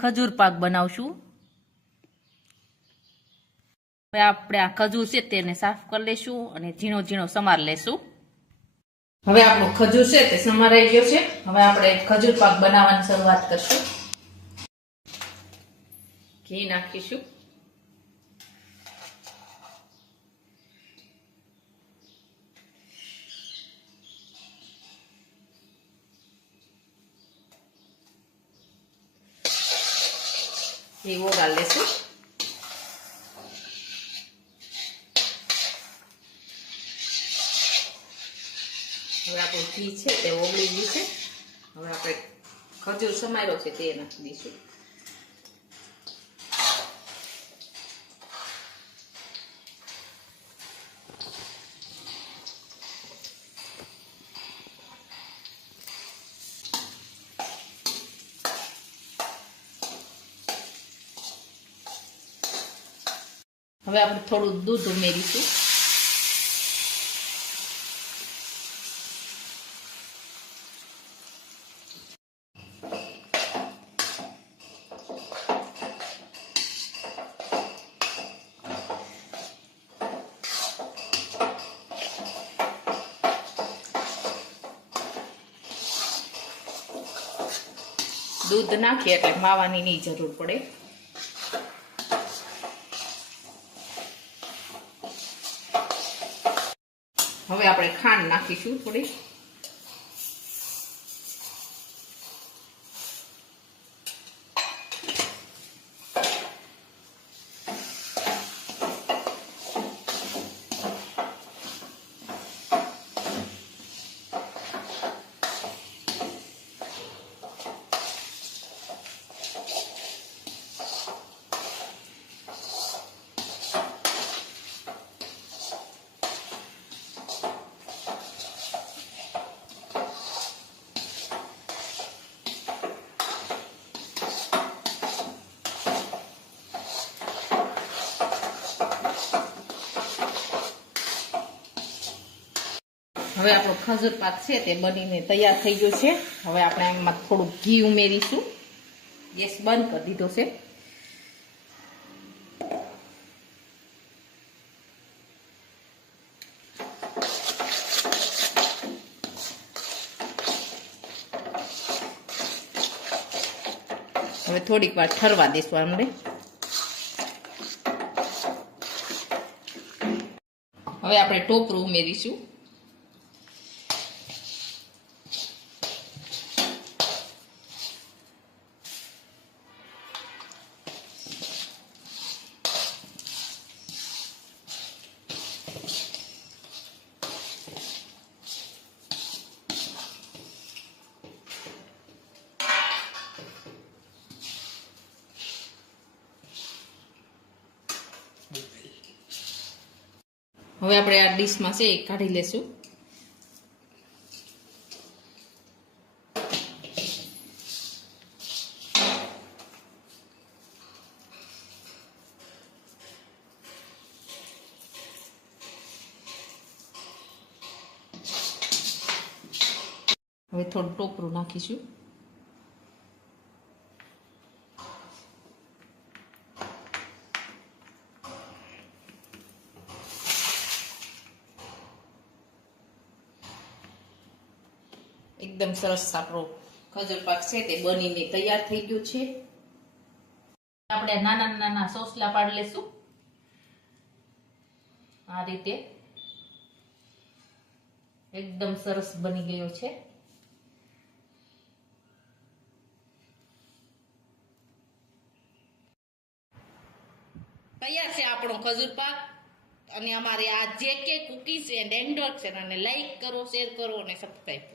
ખજૂર પાક બનાવશું। હવે આપણે આ ખજૂર છે તેને સાફ કરી લેશું અને ઝીણો ઝીણો સમાર લેશું। હવે આપણો ખજૂર છે તે સમારાઈ ગયો છે। હવે આપણે ખજૂર પાક બનાવવાની શરૂઆત કરશું। ઘી નાખીશું। ઘી ઓગાળી લેશું। હવે આપણું ઘી છે તે ઓગળી ગયું છે। હવે આપણે ખજૂર સમાર્યો છે તે નાખી દઈશું। હવે આપણે થોડું દૂધ ઉમેરીશું। દૂધ નાખીએ એટલે માવાની ની જરૂર પડે। હવે આપણે ખાંડ નાખીશું થોડી। હવે આપણો ખજૂર પાક છે તે બનીને તૈયાર થઈ ગયો છે। હવે આપણે એમાં થોડું ઘી ઉમેરીશું। ગેસ બંધ કરી દીધો છે। હવે થોડીક વાર ઠરવા દઈશું આમને। હવે આપણે ટોપરું ઉમેરીશું। હવે આપણે આ ડીશમાં છે એ કાઢી લેશું। હવે થોડું ટોપરું નાખીશું। એકદમ સરસ આપણો ખજૂર પાક છે તે બનીને તૈયાર થઈ ગયો છે। આપણે નાના નાના સોસલા પાડી લેશું આ રીતે। એકદમ સરસ બની ગયો છે। તૈયાર છે આપણો ખજૂર પાક। અને અમારે આ JK કુકીઝ એન્ડ એન્ડર ચેનલને લાઈક કરો, શેર કરો અને સબસ્ક્રાઈબ કરો।